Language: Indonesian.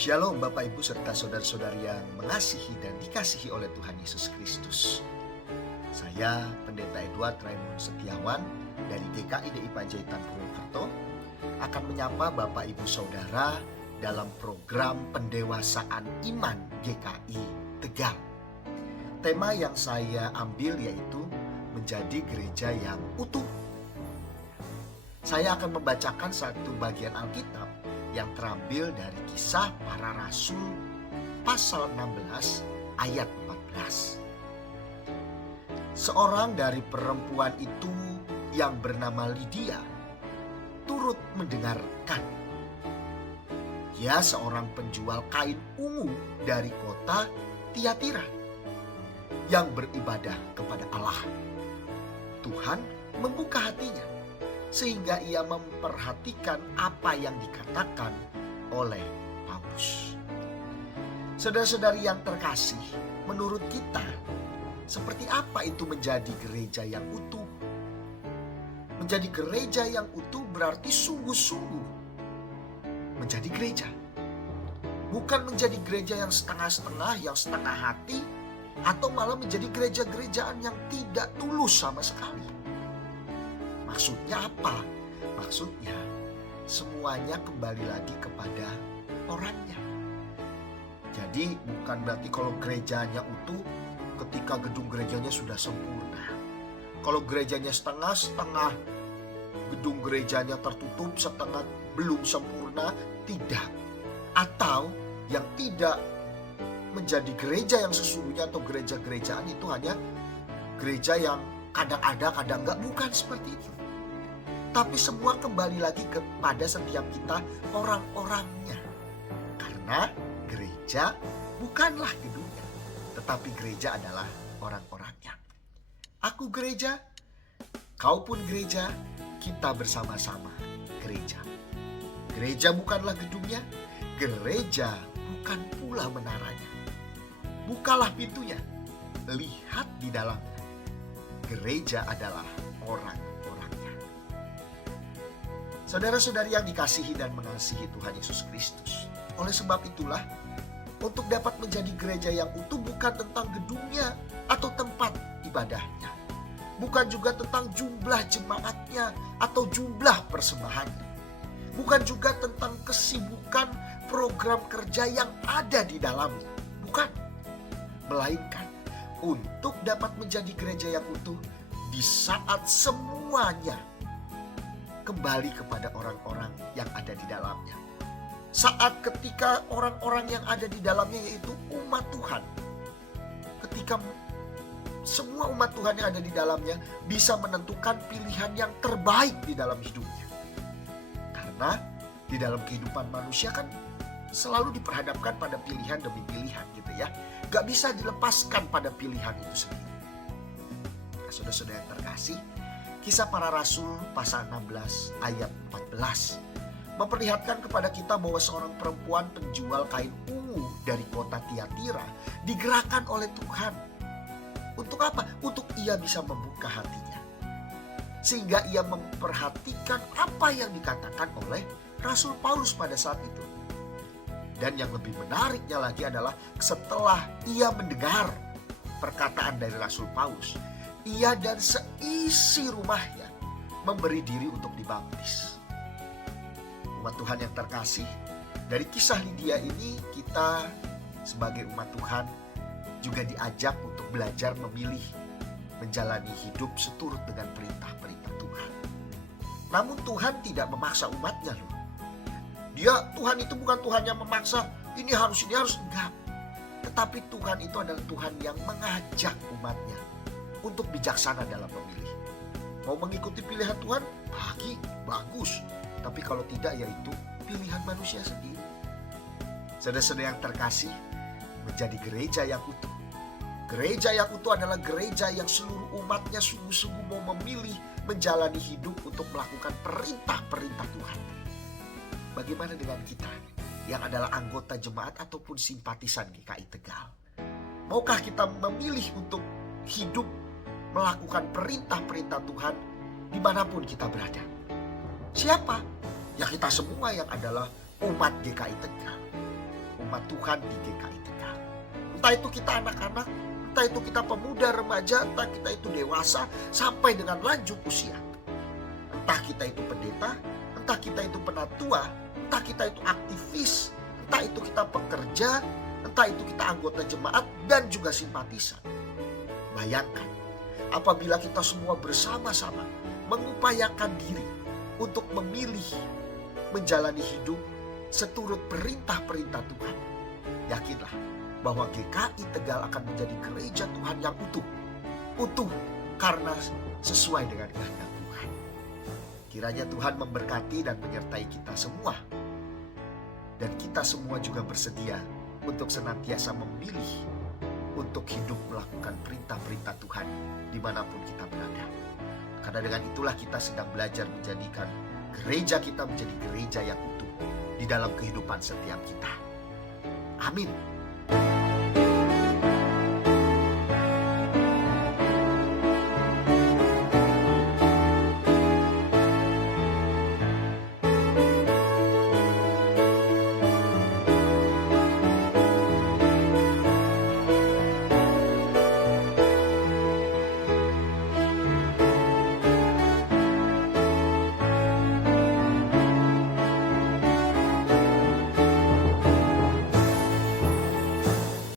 Shalom Bapak Ibu serta saudara-saudari yang mengasihi dan dikasihi oleh Tuhan Yesus Kristus. Saya Pendeta Edward Raymond Setiawan dari GKI DI Panjaitan Purwokerto akan menyapa Bapak Ibu Saudara dalam program pendewasaan iman GKI Tegal. Tema yang saya ambil yaitu menjadi gereja yang utuh. Saya akan membacakan satu bagian Alkitab yang terambil dari Kisah Para Rasul pasal 16 ayat 14. Seorang dari perempuan itu yang bernama Lydia turut mendengarkan. Dia seorang penjual kain ungu dari kota Tiatira yang beribadah kepada Allah. Tuhan membuka hatinya sehingga ia memperhatikan apa yang dikatakan oleh Paulus. Saudara-saudari yang terkasih, menurut kita, seperti apa itu menjadi gereja yang utuh? Menjadi gereja yang utuh berarti sungguh-sungguh menjadi gereja. Bukan menjadi gereja yang setengah-setengah, yang setengah hati, atau malah menjadi gereja-gerejaan yang tidak tulus sama sekali. Maksudnya apa? Maksudnya semuanya kembali lagi kepada orangnya. Jadi bukan berarti kalau gerejanya utuh ketika gedung gerejanya sudah sempurna. Kalau gerejanya setengah-setengah, gedung gerejanya tertutup, setengah belum sempurna, tidak. Atau yang tidak menjadi gereja yang sesungguhnya atau gereja-gerejaan itu hanya gereja yang kadang ada, kadang enggak, bukan seperti itu. Tapi semua kembali lagi kepada setiap kita orang-orangnya. Karena gereja bukanlah gedungnya, tetapi gereja adalah orang-orangnya. Aku gereja, kau pun gereja, kita bersama-sama gereja. Gereja bukanlah gedungnya, gereja bukan pula menaranya. Bukalah pintunya, lihat di dalamnya. Gereja adalah orang-orangnya. Saudara-saudari yang dikasihi dan mengasihi Tuhan Yesus Kristus. Oleh sebab itulah, untuk dapat menjadi gereja yang utuh bukan tentang gedungnya atau tempat ibadahnya. Bukan juga tentang jumlah jemaatnya atau jumlah persembahannya. Bukan juga tentang kesibukan program kerja yang ada di dalamnya. Bukan. Melainkan untuk dapat menjadi gereja yang utuh di saat semuanya kembali kepada orang-orang yang ada di dalamnya. Saat ketika orang-orang yang ada di dalamnya yaitu umat Tuhan. Ketika semua umat Tuhan yang ada di dalamnya bisa menentukan pilihan yang terbaik di dalam hidupnya. Karena di dalam kehidupan manusia kan selalu diperhadapkan pada pilihan demi pilihan gitu ya. Gak bisa dilepaskan pada pilihan itu sendiri. Nah, saudara-saudara yang terkasih, Kisah Para Rasul pasal 16 ayat 14 memperlihatkan kepada kita bahwa seorang perempuan penjual kain ungu dari kota Tiatira digerakkan oleh Tuhan. Untuk apa? Untuk ia bisa membuka hatinya. Sehingga ia memperhatikan apa yang dikatakan oleh Rasul Paulus pada saat itu. Dan yang lebih menariknya lagi adalah setelah ia mendengar perkataan dari Rasul Paulus, ia dan seisi rumahnya memberi diri untuk dibaptis. Umat Tuhan yang terkasih, dari kisah Lydia ini kita sebagai umat Tuhan juga diajak untuk belajar memilih menjalani hidup seturut dengan perintah-perintah Tuhan. Namun Tuhan tidak memaksa umatnya loh. Tuhan itu bukan Tuhan yang memaksa, ini harus, enggak. Tetapi Tuhan itu adalah Tuhan yang mengajak umatnya untuk bijaksana dalam memilih. Mau mengikuti pilihan Tuhan, bagus. Tapi kalau tidak, yaitu pilihan manusia sendiri. Saudara-saudara yang terkasih, menjadi gereja yang utuh. Gereja yang utuh adalah gereja yang seluruh umatnya sungguh-sungguh mau memilih menjalani hidup untuk melakukan perintah-perintah Tuhan. Bagaimana dengan kita yang adalah anggota jemaat ataupun simpatisan GKI Tegal? Maukah kita memilih untuk hidup melakukan perintah-perintah Tuhan dimanapun kita berada? Siapa? Ya kita semua yang adalah umat GKI Tegal. firman Tuhan di GKI Tegal. Entah itu kita anak-anak, entah itu kita pemuda, remaja, entah kita itu dewasa, sampai dengan lanjut usia. Entah kita itu pendeta, entah kita itu penatua, entah kita itu aktivis, entah itu kita pekerja, entah itu kita anggota jemaat dan juga simpatisan. Bayangkan, apabila kita semua bersama-sama mengupayakan diri untuk memilih menjalani hidup seturut perintah-perintah Tuhan, yakinlah bahwa GKI Tegal akan menjadi gereja Tuhan yang utuh. Utuh karena sesuai dengan kehendak Tuhan. Kiranya Tuhan memberkati dan menyertai kita semua. Dan kita semua juga bersedia untuk senantiasa memilih untuk hidup melakukan perintah-perintah Tuhan dimanapun kita berada. Karena dengan itulah kita sedang belajar menjadikan gereja kita menjadi gereja yang utuh di dalam kehidupan setiap kita. Amin.